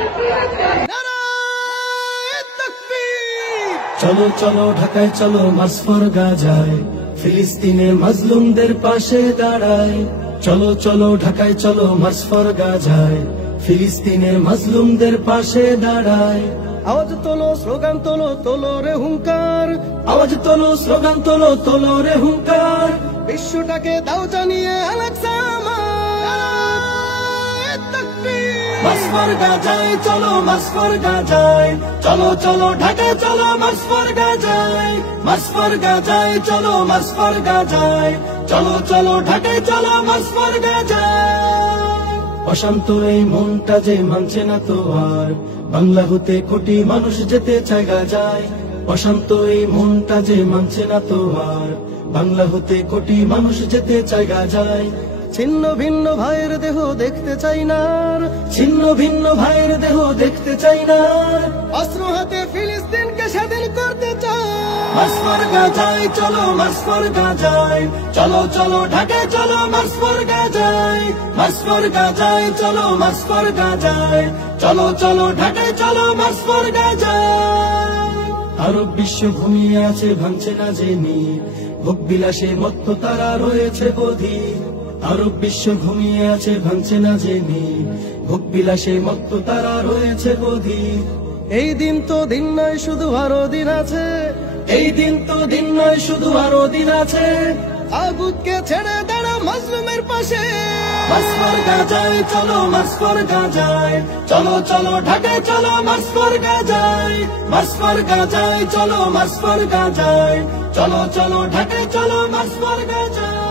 চলো চলো ঢাকায় চলো মার্চ ফর গাজায়, ফিলিস্তিনে মাজলুমদের পাশে দাঁড়ায়। চলো চলো ঢাকায় চলো মার্চ ফর গাজায়, ফিলিস্তিনের মাজলুমদের পাশে দাঁড়ায়। আওয়াজ তোলো, স্লোগান তোলো, তোলো রে হুঙ্কার। আওয়াজ তোলো, স্লোগান তোলো, তোলো রে হুঙ্কার। বিশ্বটাকে দাও জানিয়ে আলাকসা মার্চ ফর গাজায় চলো, মার্চ ফর গাজায়। চলো চলো ঢাকায় চলো মার্চ ফর গাজায়, মার্চ ফর গাজায় চলো, মার্চ ফর গাজায়। চলো চলো ঢাকায় চলো মার্চ ফর গাজায়। অশান্ত এই মনটা যে মানছে না তো আর, বাংলা হতে কোটি মানুষ যেতে চায় গাজায়। অশান্ত এই মনটা যে মানছে না তো আর, বাংলা হতে কোটি মানুষ যেতে চায় গাজায়। ছিন্ন ভিন্ন ভাইয়ের দেহ দেখতে চাই না, ছিন্ন ভিন্ন ভাইয়ের দেহ দেখতে চাই না। অস্ত্র হাতে ফিলিস্তিনকে স্বাধীন করতে চাই। মার্চ ফর গাজায় চলো, মার্চ ফর গাজায়। চলো চলো ঢাকায় চলো মার্চ ফর গাজায়, মার্চ ফর গাজায় চলো, মার্চ ফর গাজায়। চলো চলো ঢাকায় চলো মার্চ ফর গাজায়। আরব বিশ্ব ঘুমিয়ে আছে ভাঙছে না যে নীল, ভোগ বিলাসে মত্ত তারা রয়েছে বধির। আরব বিশ্ব ঘুমিয়ে আছে ভাঙছে না যে নীল, ভোগ বিলাসে মত্ত তারা রয়েছে বধির। এই দিন তো দিন নয়, শুধু আরো দিন আছে। এই দিন তো দিন নয়, শুধু আরো দিন আছে। আগুতকে ছেড়ে দাঁড়া মাজলুমের পাশে। মার্চ ফর গাজায় চলো, মার্চ ফর গাজায়। চলো চলো ঢাকায় চলো মার্চ ফর গাজায়, মার্চ ফর গাজায় চলো, মার্চ ফর গাজায়। চলো চলো ঢাকায় চলো মার্চ ফর গাজায়।